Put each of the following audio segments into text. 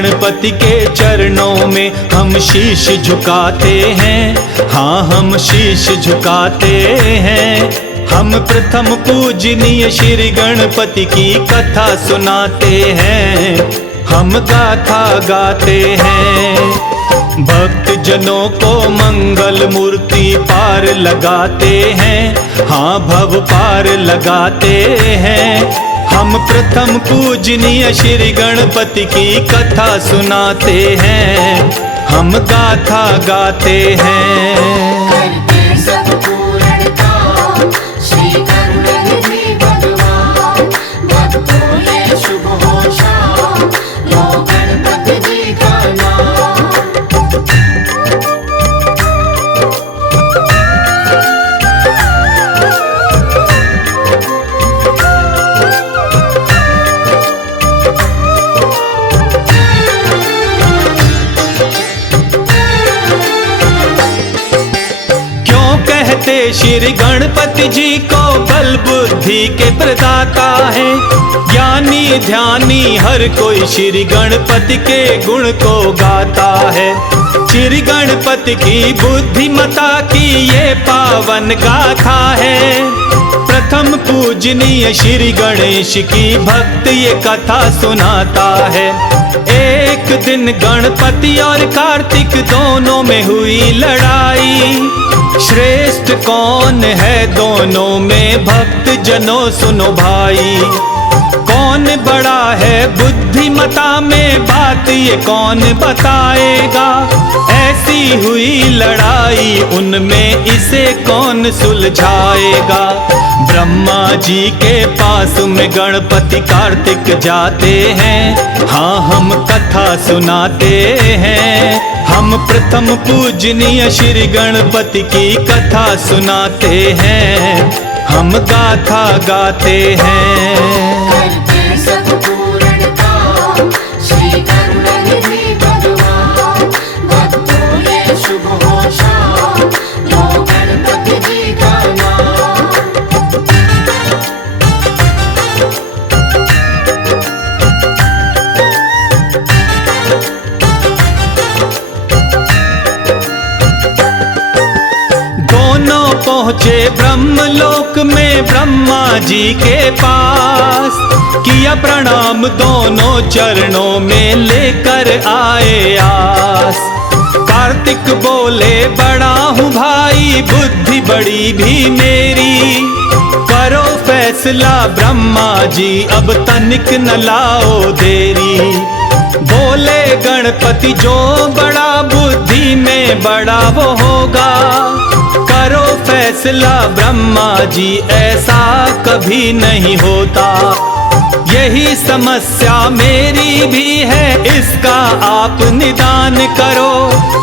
गणपति के चरणों में हम शीश झुकाते हैं। हाँ, हम शीश झुकाते हैं। हम प्रथम पूजनीय श्री गणपति की कथा सुनाते हैं। हम गाथा गाते हैं। भक्त जनों को मंगल मूर्ति पार लगाते हैं। हाँ, भव पार लगाते हैं। हम प्रथम पूजनीय श्री गणपति की कथा सुनाते हैं। हम गाथा गाते हैं। करते सब पूर्ण काम श्री करुणानिधि भगवान। भक्तों ये शुभ हो शाम लो गणपति जी का नाम। श्री गणपति जी को बल बुद्धि के प्रदाता है। ज्ञानी ध्यानी हर कोई श्री गणपति के गुण को गाता है। श्री गणपति की बुद्धिमता की ये पावन गाथा है। प्रथम पूजनीय श्री गणेश की भक्त ये कथा सुनाता है। एक दिन गणपति और कार्तिक दोनों में हुई लड़ाई। श्रेष्ठ कौन है दोनों में भक्त जनों सुनो भाई। कौन बड़ा है बुद्धिमता में बात ये कौन बताएगा। ऐसी हुई लड़ाई उनमें इसे कौन सुलझाएगा। ब्रह्मा जी के पास में गणपति कार्तिक जाते हैं। हाँ, हम कथा सुनाते हैं। हम प्रथम पूजनीय श्री गणपति की कथा सुनाते हैं। हम गाथा गाते हैं। करते सब पूर्ण काम श्री करुणानिधि भगवान। भक्तों ये शुभ हो शाम लो गणपति जी का नाम। पहुँचे ब्रह्मलोक में ब्रह्मा जी के पास। किया प्रणाम दोनों चरणों में लेकर आए आस। कार्तिक बोले बड़ा हूँ भाई बुद्धि बड़ी भी मेरी। करो फैसला ब्रह्मा जी अब तनिक न लाओ देरी। बोले गणपति जो बड़ा बुद्धि में बड़ा वो होगा। करो फैसला ब्रह्मा जी ऐसा कभी नहीं होता। यही समस्या मेरी भी है इसका आप निदान करो।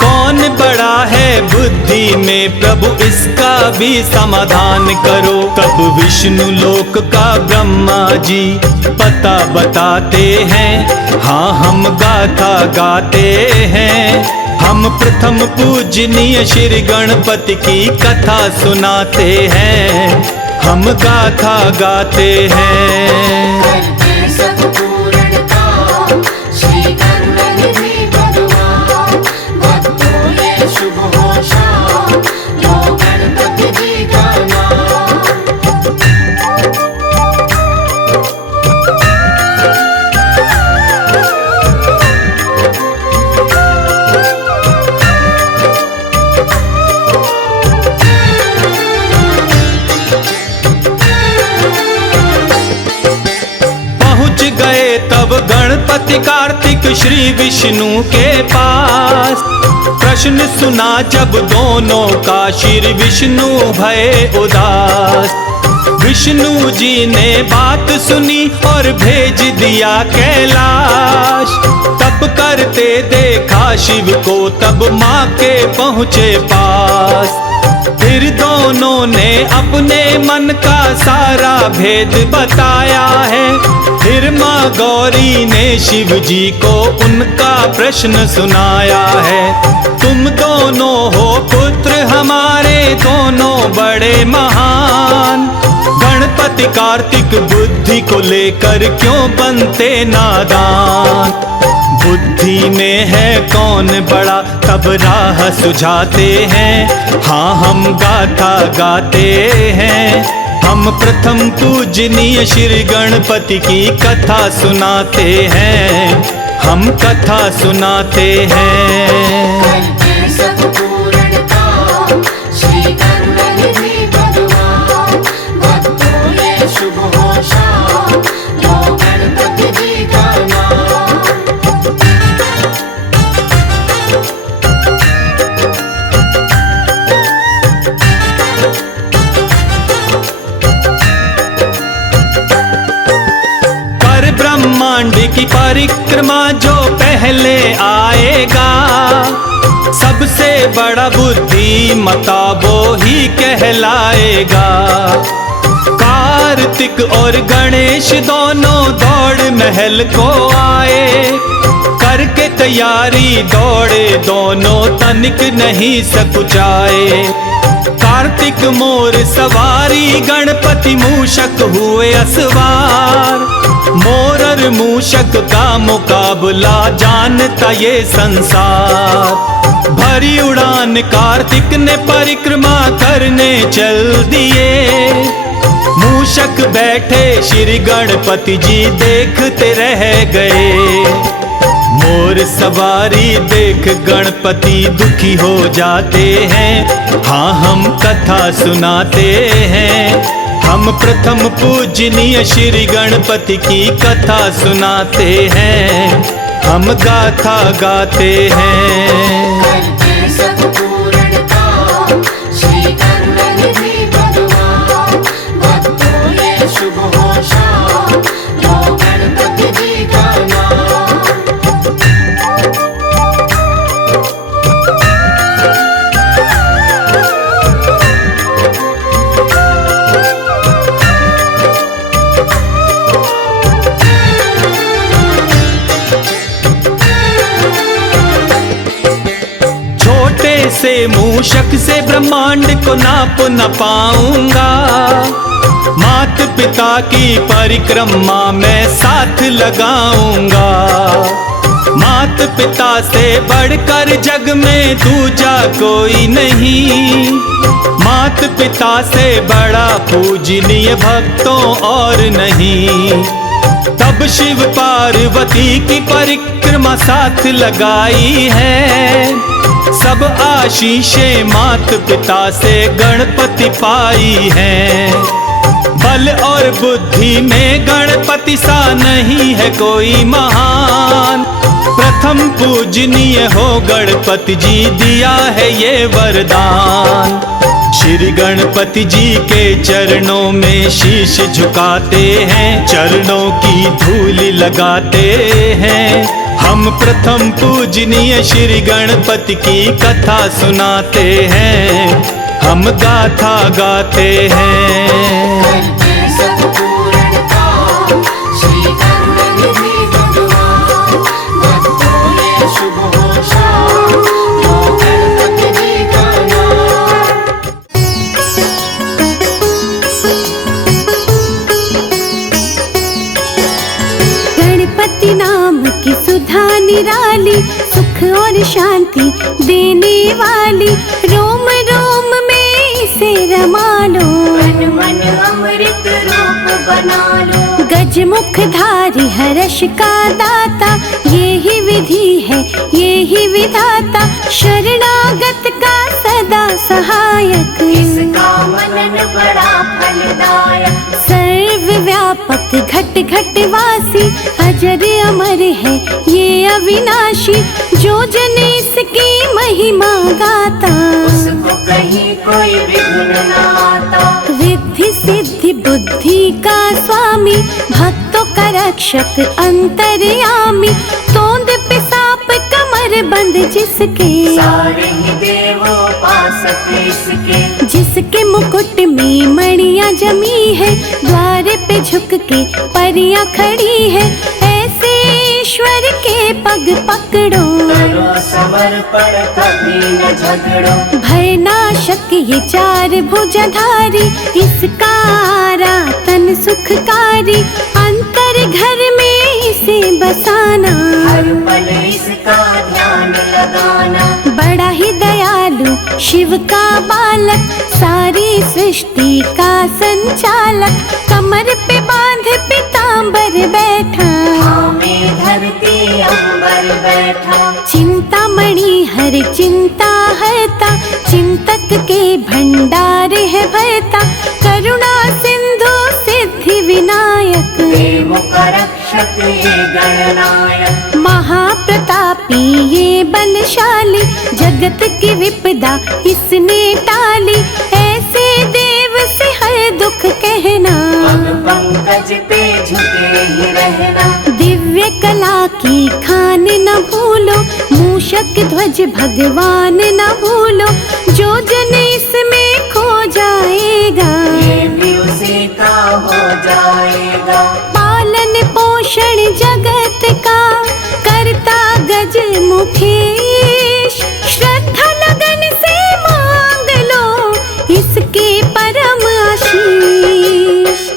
कौन बड़ा है बुद्धि में प्रभु इसका भी समाधान करो। तब विष्णु लोक का ब्रह्मा जी पता बताते हैं। हाँ, हम गाथा गाते हैं। हम प्रथम पूजनीय श्री गणपति की कथा सुनाते हैं। हम गाथा गाते हैं। करते सब पूर्ण काम श्री करुणानिधि भगवान। भक्तों ये शुभ हो शाम लो गणपति जी का नाम। तब गणपति कार्तिक श्री विष्णु के पास। प्रश्न सुना जब दोनों का श्री विष्णु भये उदास। विष्णु जी ने बात सुनी और भेज दिया कैलाश। तप करते देखा शिव को तब माँ के पहुँचे पास। फिर दोनों ने अपने मन का सारा भेद बताया है। फिर माँ गौरी ने शिव जी को उनका प्रश्न सुनाया है। तुम दोनों हो पुत्र हमारे दोनों बड़े महान। गणपति गणपति कार्तिक बुद्धि को लेकर क्यों बनते नादान। बुद्धि में है कौन बड़ा तब राह सुझाते हैं। हाँ हम गाथा गाते हैं, हम प्रथम पूजनीय श्री गणपति की कथा सुनाते हैं, हम कथा सुनाते हैं। करके सब पूर्ण काम श्री करुणानिधि भगवान, भक्तों ये शुभ हो शाम लो गणपति जी का नाम। कर ब्रह्मांड की परिक्रमा जो पहले आएगा, सबसे बड़ा बुद्धिमता वो ही कहलाएगा। कार्तिक और गणेश दोनों दौड़ महल को आए, करके तैयारी दौड़े दोनों तनिक नहीं सकुचाए। कार्तिक मोर सवारी गणपति मूषक हुए असवार, मोर और मूषक का मुकाबला जानता ये संसार। भरी उड़ान कार्तिक ने परिक्रमा करने चल दिए, मूषक बैठे श्री गणपति जी देखते रह गए। मोर सवारी देख गणपति दुखी हो जाते हैं, हाँ हम कथा सुनाते हैं, हम प्रथम पूजनीय श्री गणपति की कथा सुनाते हैं, हम गाथा गाते हैं। करके सब पूर्ण काम श्री करुणानिधि भगवान, भक्तों ये शुभ हो शाम लो गणपति जी का नाम। से मूषक से ब्रह्मांड को नाप न पाऊंगा, मात पिता की परिक्रमा में साथ लगाऊंगा। मात पिता से बढ़कर जग में दूजा कोई नहीं, मात पिता से बड़ा पूजनीय भक्तों और नहीं। तब शिव पार्वती की परिक्रमा साथ लगाई है, सब आशीषें मात पिता से गणपति पाई हैं। बल और बुद्धि में गणपति सा नहीं है कोई महान, प्रथम पूजनीय हो गणपति जी दिया है ये वरदान। श्री गणपति जी के चरणों में शीश झुकाते हैं, चरणों की धूल लगाते हैं, हम प्रथम पूजनीय श्री गणपति की कथा सुनाते हैं, हम गाथा गाते हैं। करके सब पूर्ण काम श्री करुणानिधि भगवान, भक्तों ये शुभ हो शाम लो गणपति जी का नाम। गणपति नाम की सुधा निराली, सुख और शांति देने वाली, रोम रोम में इसे रमा लो, मन मन अमृत रूप बना लो। गजमुखधारी हर्ष का दाता, ये ही विधि है ये ही विधाता, शरणागत का सदा सहायक, इसका मनन बड़ा फलदायक। सर्वव्यापक घट घट वासी, अजर अमर है ये अविनाशी, जो जन इसकी महिमा गाता, उसको कहीं कोई विघ्न न आता। रिद्धि सिद्धि बुद्धि का स्वामी, भक्तों का रक्षक अंतर्यामी, तोंद पे सांप कमर बंद जिसके, सारे ही देवों पास इसके। जिसके मुकुट में मणियां जमी है, द्वार पे झुक के परियां खड़ी है, ऐसे ईश्वर के पग पकड़ो, करो समर्पण कभी न झगड़ो। भय नाशक ये चार भुजधारी, इसका आराधन विचारी अंतर घर में इसे बसाना। हर पल इसका ध्यान लगाना। बड़ा ही दयालु शिव का बालक, सारी सृष्टि का संचालक, कमर पे बांध पीतांबर बैठा, थामे धरती अंबर बैठा। चिंतामणि हर चिंता हरता, चिंतक के भंडार है भरता, करुणा सिंधु सिद्धि विनायक, देवों का रक्षक ये गणनायक। महाप्रतापी ये बलशाली, जगत की विपदा इसने टाली, ऐसे देव से हर दुख कहना, पग पंकज पे झुके ही रहना। दिव्य कला की खान न भूलो, मूषक ध्वज भगवान न भूलो, जो जन इसमें खो जाएगा, ये भी उसी का हो जाएगा। पालन पोषण जगत का करता गज मुखेश, श्रद्धा लगन से मांग लो इसके परम आशीष।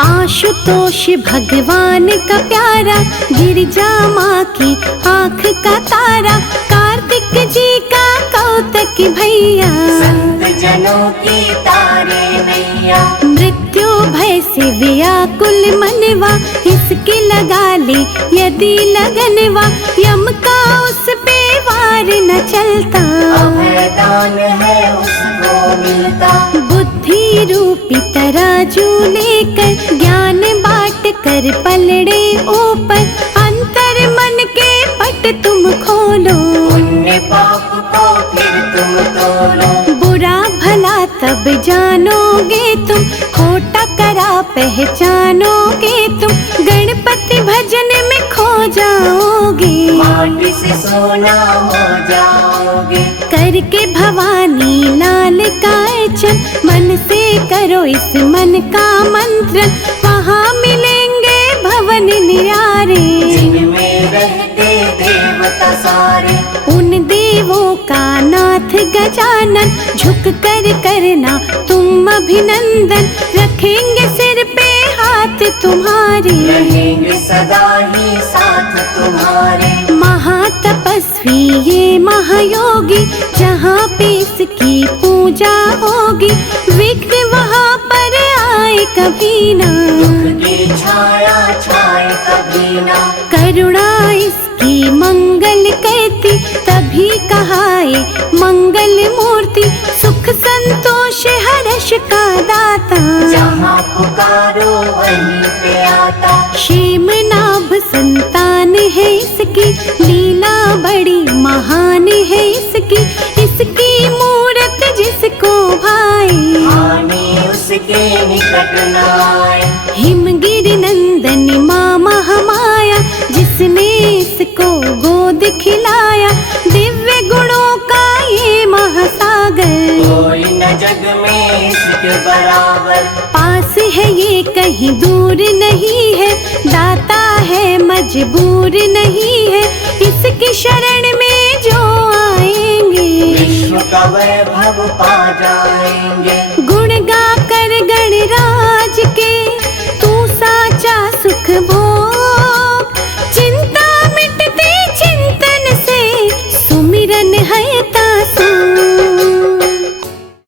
आशुतोष भगवान का प्यारा, गिरिजा माँ की आँख का तारा, कार्तिक जी का कौतक भैया, संत जनों की तारे नैया। मृत्यु भय से व्याकुल मनवा, इसकी लगा ले यदि लगनवा, यम का उस पे वार न चलता, अभय दान है उसको मिलता। बुद्धि रूपी तराजू लेकर, ज्ञान बांट कर पलड़े ऊपर, अंतर मन के पट तुम खोलो, पुण्य पाप को फिर तुम तोलो। बुरा भला तब जानोगे तुम, खोटा करा पहचानोगे तुम, गणपति भजन में खो जाओगे, माटी से सोना हो जाओगे। करके भवानी लाल का अर्चन, मन से करो इस मन का मंत्र, वहाँ मिलेंगे भवन निरारे, जिनमें रहते देवता सारे। उन देवों का नाथ गजानन, झुक कर करना तुम अभिनंदन, रखेंगे सिर पे हाथ तुम्हारे, रहेंगे सदा ही साथ तुम्हारे। महातपस्वी ये महायोगी, जहाँ पे इसकी पूजा होगी, विघ्न वहाँ पर आए कभी ना, दुख की छाया छाए कभी ना। करुणा इसकी मंगल कहती, तभी कहाए मंगल मूर्ति, सुख संतोष हर्ष का दाता, जहाँ पुकारो वहीं पे आता। क्षेम नाभ संतान है इसकी, लीला बड़ी महान है इसकी, इसकी मूरत जिसको भाए, हानि उसके निकट न आए। हिमगिरि नंदन माँ महामाया, जिसने इसको गोद खिलाया, दिव्य गुणों का ये महासागर, कोई न जग में इसके बराबर। पास है ये कहीं दूर नहीं है, दाता है मजबूर नहीं है, इसकी शरण में जो आएंगे, विश्व का वैभव पा जाएंगे।